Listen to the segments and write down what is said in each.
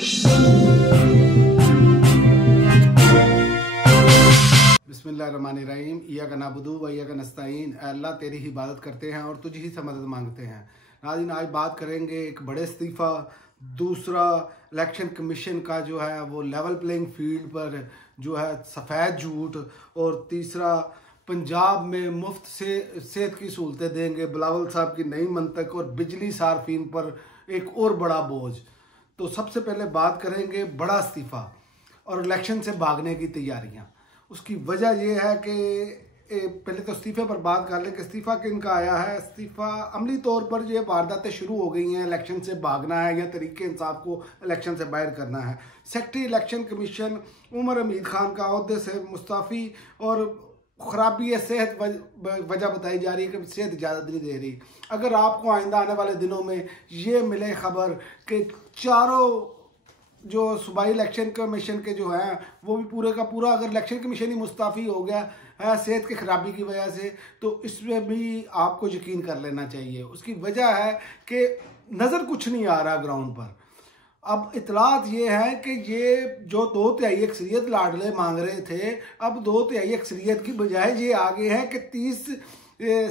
बिस्मिल्लाहिर्रहमानिर्रहीम। इय्याका नअबुदु व इय्याका नस्तईन। अल्लाह तेरी ही इबादत करते हैं और तुझ ही से मदद मांगते हैं। नाज़रीन, आज बात करेंगे एक बड़े इस्तीफ़ा, दूसरा इलेक्शन कमीशन का जो है वो लेवल प्लेइंग फील्ड पर जो है सफ़ेद झूठ, और तीसरा पंजाब में मुफ्त से सेहत की सहूलतें देंगे, बिलावल साहब की नई मंतक और बिजली सार्फिन पर एक और बड़ा बोझ। तो सबसे पहले बात करेंगे बड़ा इस्तीफ़ा और इलेक्शन से भागने की तैयारियां। उसकी वजह यह है कि पहले तो इस्तीफ़े पर बात कर लें कि इस्तीफ़ा किनका आया है। इस्तीफ़ा अमली तौर पर जो वारदातें शुरू हो गई हैं, इलेक्शन से भागना है या तरीके इंसाफ को इलेक्शन से बाहर करना है। Secretary election commission Umar Hamid Khan का ओहदे से मुस्तफ़ी और ख़राबी सेहत वजह बताई जा रही है कि सेहत इजाज़त नहीं दे रही। अगर आपको आइंदा आने वाले दिनों में ये मिले खबर कि चारों जो सूबाई इलेक्शन कमीशन के जो है वो भी पूरे का पूरा अगर इलेक्शन कमीशन ही मुस्तफ़ी हो गया है सेहत की खराबी की वजह से, तो इसमें भी आपको यकीन कर लेना चाहिए। उसकी वजह है कि नज़र कुछ नहीं आ रहा ग्राउंड पर। अब इतलात ये है कि ये जो 2/3 अक्सरियत लाडले मांग रहे थे, अब 2/3 अक्सरियत की बजाय ये आगे है कि 30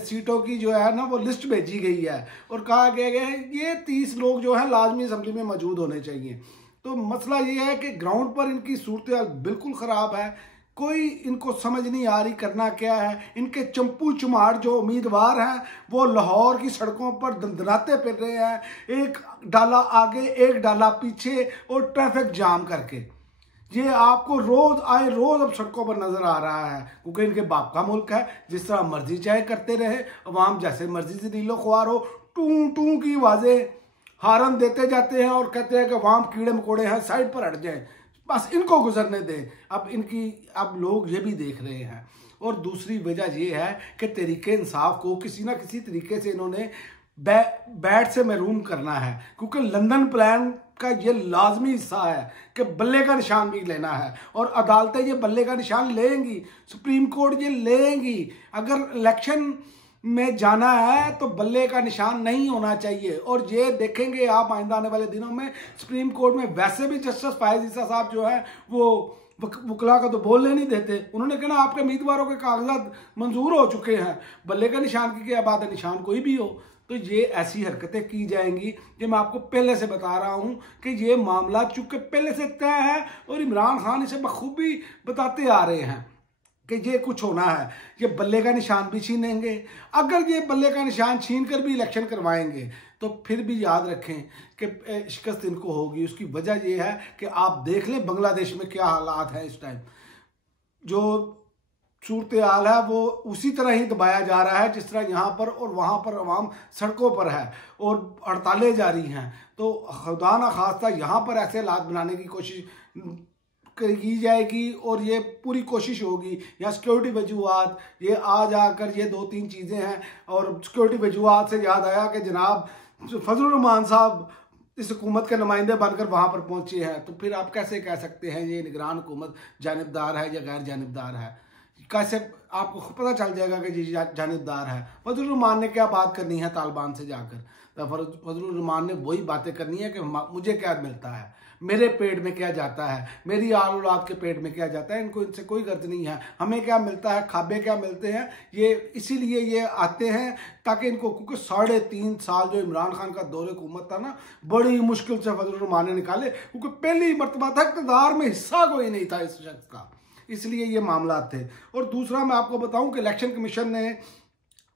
सीटों की जो है ना वो लिस्ट भेजी गई है और कहा गया है ये 30 लोग जो है लाजमी असम्बली में मौजूद होने चाहिए। तो मसला ये है कि ग्राउंड पर इनकी सूरत बिल्कुल ख़राब है। कोई इनको समझ नहीं आ रही करना क्या है। इनके चंपू चुमार जो उम्मीदवार हैं वो लाहौर की सड़कों पर दंदनाते फिर रहे हैं, एक डाला आगे एक डाला पीछे और ट्रैफिक जाम करके। ये आपको रोज आए रोज अब सड़कों पर नजर आ रहा है, क्योंकि इनके बाप का मुल्क है। जिस तरह मर्जी चाहे करते रहे, अवाम जैसे मर्जी से नीलो ख्वार हो, टू टू की आवाजें हारन देते जाते हैं और कहते हैं कि अवाम कीड़े मकोड़े हैं, साइड पर हट जाए, बस इनको गुजरने दें। अब लोग ये भी देख रहे हैं। और दूसरी वजह ये है कि तरीके इंसाफ को किसी ना किसी तरीके से इन्होंने बैट से महरूम करना है, क्योंकि लंदन प्लान का ये लाजमी हिस्सा है कि बल्ले का निशान भी लेना है और अदालतें ये बल्ले का निशान लेंगी, सुप्रीम कोर्ट ये लेंगी। अगर इलेक्शन में जाना है तो बल्ले का निशान नहीं होना चाहिए। और ये देखेंगे आप आइंदा आने वाले दिनों में सुप्रीम कोर्ट में वैसे भी जस्टिस फायज ईसा साहब जो है वो वकला का तो बोलने नहीं देते। उन्होंने कहा आपके उम्मीदवारों के कागजात मंजूर हो चुके हैं, बल्ले का निशान की क्या बात है, निशान कोई भी हो। तो ये ऐसी हरकतें की जाएंगी कि मैं आपको पहले से बता रहा हूं कि ये मामला चूंकि पहले से तय है और इमरान खान इसे बखूबी बताते आ रहे हैं कि ये कुछ होना है। ये बल्ले का निशान भी छीनेंगे। अगर ये बल्ले का निशान छीन कर भी इलेक्शन करवाएंगे तो फिर भी याद रखें कि शिकस्त इनको होगी। उसकी वजह ये है कि आप देख लें बांग्लादेश में क्या हालात है इस टाइम। जो सूरत हाल है वो उसी तरह ही दबाया जा रहा है जिस तरह यहाँ पर और वहाँ पर अवाम सड़कों पर है और हड़तालें जारी हैं। तो खुदा ना खास्ता यहाँ पर ऐसे हालात बनाने की कोशिश की जाएगी और ये पूरी कोशिश होगी। या सिक्योरिटी वजूहात, ये आ जाकर ये 2-3 चीज़ें हैं। और सिक्योरिटी वजूहात से याद आया कि जनाब फजलुर रहमान साहब इस हुकूमत के नुमाइंदे बनकर वहाँ पर पहुँचे हैं। तो फिर आप कैसे कह सकते हैं ये निगरान हुकूमत जानिबदार है या गैर जानिबदार है? कैसे आपको पता चल जाएगा कि जी जानिबदार है? फजलुर रहमान ने क्या बात करनी है तालिबान से जाकर? तो फजलुर रहमान ने वही बातें करनी है कि मुझे क्या मिलता है, मेरे पेट में क्या जाता है, मेरी आल औलाद के पेट में क्या जाता है। इनको इनसे कोई गर्ज नहीं है, हमें क्या मिलता है, खाबे क्या मिलते हैं। ये इसीलिए ये आते हैं ताकि इनको, क्योंकि 3.5 साल जो इमरान खान का दौरे हुकूमत था ना, बड़ी मुश्किल से फजलुर रहमान ने निकाले, क्योंकि पहली मरतबा था इक़्तिदार में हिस्सा कोई नहीं था इस शख्स का, इसलिए ये मामला थे। और दूसरा मैं आपको बताऊं कि इलेक्शन कमीशन ने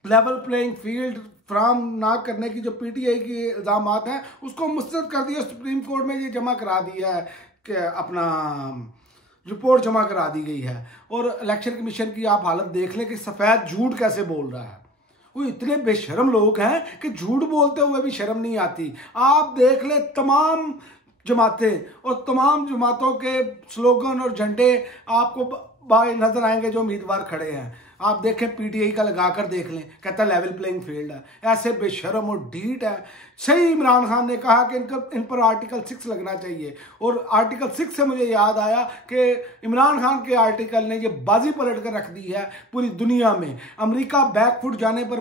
लेवल प्लेइंग फील्ड फ्राहम ना करने की जो पीटीआई के इल्ज़ाम हैं उसको मुस्तरद कर दिया। सुप्रीम कोर्ट में ये जमा करा दिया है कि अपना रिपोर्ट जमा करा दी गई है। और इलेक्शन कमीशन की आप हालत देख लें कि सफ़ेद झूठ कैसे बोल रहा है। वो इतने बेशर्म लोग हैं कि झूठ बोलते हुए भी शर्म नहीं आती। आप देख ले तमाम जमातें और तमाम जमातों के स्लोगन और झंडे आपको बाहर नजर आएंगे जो उम्मीदवार खड़े हैं। आप देखें पीटीआई का लगाकर देख लें, कहता लेवल प्लेइंग फील्ड है। ऐसे बेशर्म और ढीठ है। सही इमरान खान ने कहा कि इन पर आर्टिकल 6 लगना चाहिए। और आर्टिकल 6 से मुझे याद आया कि इमरान खान के आर्टिकल ने ये बाजी पलट कर रख दी है पूरी दुनिया में। अमेरिका बैकफुट जाने पर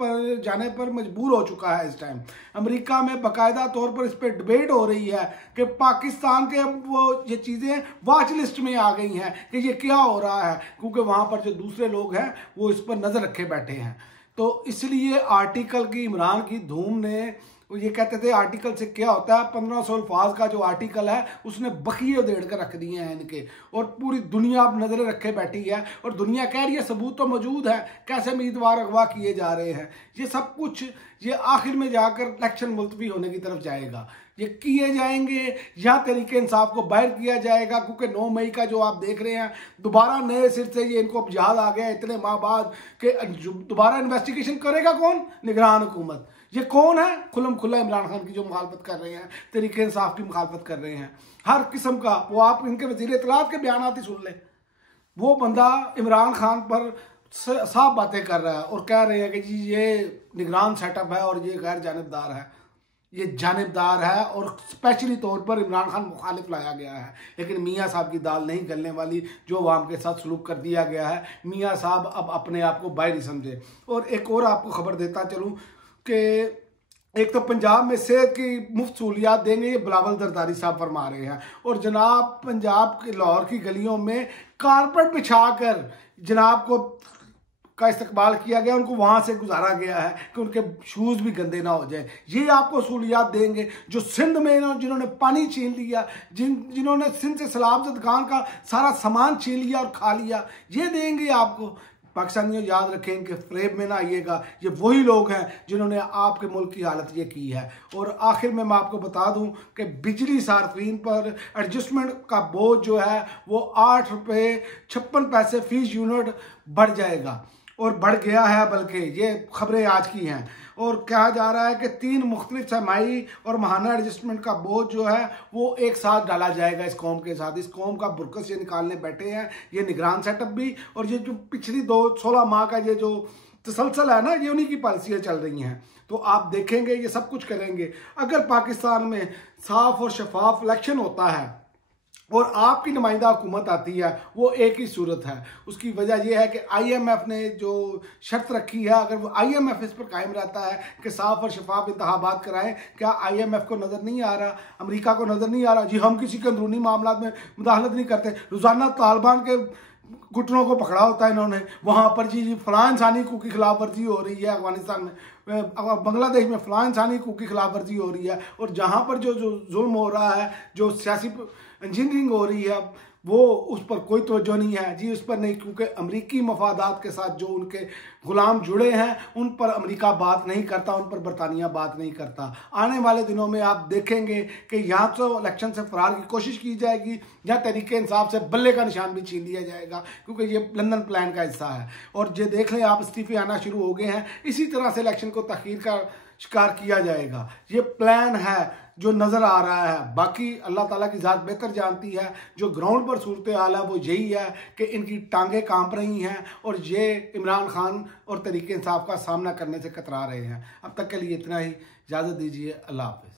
पर जाने पर मजबूर हो चुका है। इस टाइम अमेरिका में बाकायदा तौर पर इस पर डिबेट हो रही है कि पाकिस्तान के वो ये चीज़ें वॉच लिस्ट में आ गई हैं कि ये क्या हो रहा है, क्योंकि वहाँ पर जो दूसरे लोग हैं वो इस पर नज़र रखे बैठे हैं। तो इसलिए आर्टिकल की इमरान की धूम ने, ये कहते थे आर्टिकल से क्या होता है, 1500 अल्फाज का जो आर्टिकल है उसने बखिए उधेड़ कर रख दिए हैं इनके, और पूरी दुनिया अब नजरें रखे बैठी है और दुनिया कह रही है सबूत तो मौजूद है, कैसे उम्मीदवार अगवा किए जा रहे हैं। ये सब कुछ ये आखिर में जाकर इलेक्शन मुलतवी होने की तरफ जाएगा, ये किए जाएंगे या तरीके इंसाफ को बाहर किया जाएगा, क्योंकि 9 मई का जो आप देख रहे हैं दोबारा नए सिर से ये इनको अब याद आ गया इतने माह बाद कि दोबारा इन्वेस्टिगेशन करेगा कौन, निगरान हुकूमत। ये कौन है, खुल्लम खुल्ला इमरान खान की जो मुखालफत कर रहे हैं, तरीके इंसाफ की मुखालफत कर रहे हैं हर किस्म का। वो आप इनके वजीर इत्तलात के बयान ही सुन लें, वो बंदा इमरान खान पर साफ बातें कर रहा है और कह रहे हैं कि जी ये निगरान सेटअप है और ये गैर जानिबदार है, ये जानिबदार है और स्पेशली तौर पर इमरान खान मुखालिफ लाया गया है। लेकिन मियाँ साहब की दाल नहीं गलने वाली, जो अवाम के साथ सलूक कर दिया गया है, मियाँ साहब अब अपने आप को बाहर ही समझे। और एक और आपको खबर देता चलूँ कि एक तो पंजाब में सेहत की मुफ्त सहूलियात देंगे, ये बिलावल जरदारी साहब फरमा रहे हैं, और जनाब पंजाब के लाहौर की गलियों में कारपेट बिछाकर जनाब को का इस्तकबाल किया गया, उनको वहां से गुजारा गया है कि उनके शूज भी गंदे ना हो जाए। ये आपको सहूलियात देंगे जो सिंध में जिन्होंने पानी छीन लिया, जिन्होंने सिंध से सलाबत खान का सारा सामान छीन लिया और खा लिया, ये देंगे आपको। पाकिस्तानियों याद रखें, इनके फ्रेब में ना आइएगा, ये वही लोग हैं जिन्होंने आपके मुल्क की हालत ये की है। और आखिर में मैं आपको बता दूं कि बिजली सार्फिन पर एडजस्टमेंट का बोझ जो है वो 8 रुपये 56 पैसे फीस यूनिट बढ़ जाएगा, और बढ़ गया है, बल्कि ये खबरें आज की हैं। और कहा जा रहा है कि 3 मुख्तलिफ छमाही और महाना एडजस्टमेंट का बोझ जो है वो एक साथ डाला जाएगा इस कौम के साथ। इस कौम का बुरकस ये निकालने बैठे हैं, ये निगरान सेटअप भी, और ये जो पिछली 16 माह का ये जो तसलसल है ना, ये उन्हीं की पॉलिसियाँ चल रही हैं। तो आप देखेंगे ये सब कुछ करेंगे। अगर पाकिस्तान में साफ और शफाफ इलेक्शन होता है और आपकी नुमाइंदा हुकूमत आती है, वो एक ही सूरत है। उसकी वजह यह है कि IMF ने जो शर्त रखी है, अगर वो IMF इस पर कायम रहता है कि साफ और शफाफ इंतखाबात कराएं, क्या IMF को नज़र नहीं आ रहा, अमेरिका को नज़र नहीं आ रहा जी हम किसी के अंदरूनी मामला में मुदाखलत नहीं करते। रोज़ाना तालिबान के घुटनों को पकड़ा होता है इन्होंने, वहाँ पर जी फलां इंसानी हकूक़ की खिलाफ वर्जी हो रही है, अफगानिस्तान में बांग्लादेश में फलां इंसानी हकूक़ की खिलाफ वर्जी हो रही है, और जहाँ पर जो जुल्म हो रहा है, जो सियासी इंजीनियरिंग हो रही है, वो उस पर कोई तवज्जो नहीं है जी, उस पर नहीं, क्योंकि अमरीकी मफादात के साथ जो उनके गुलाम जुड़े हैं उन पर अमेरिका बात नहीं करता, उन पर बरतानिया बात नहीं करता। आने वाले दिनों में आप देखेंगे कि यहाँ तो इलेक्शन से फरार की कोशिश की जाएगी या तरीके इंसाफ से बल्ले का निशान भी छीन लिया जाएगा, क्योंकि ये लंदन प्लान का हिस्सा है। और ये देख लें आप, इस्तीफे आना शुरू हो गए हैं, इसी तरह से इलेक्शन को तखीर का शिकार किया जाएगा। ये प्लान है जो नज़र आ रहा है। बाकी अल्लाह ताला की ज़ात बेहतर जानती है, जो ग्राउंड पर सूरत हाल है वो यही है कि इनकी टांगें कांप रही हैं और ये इमरान खान और तरीके इंसाफ का सामना करने से कतरा रहे हैं। अब तक के लिए इतना ही, इजाज़त दीजिए, अल्लाह हाफ़िज़।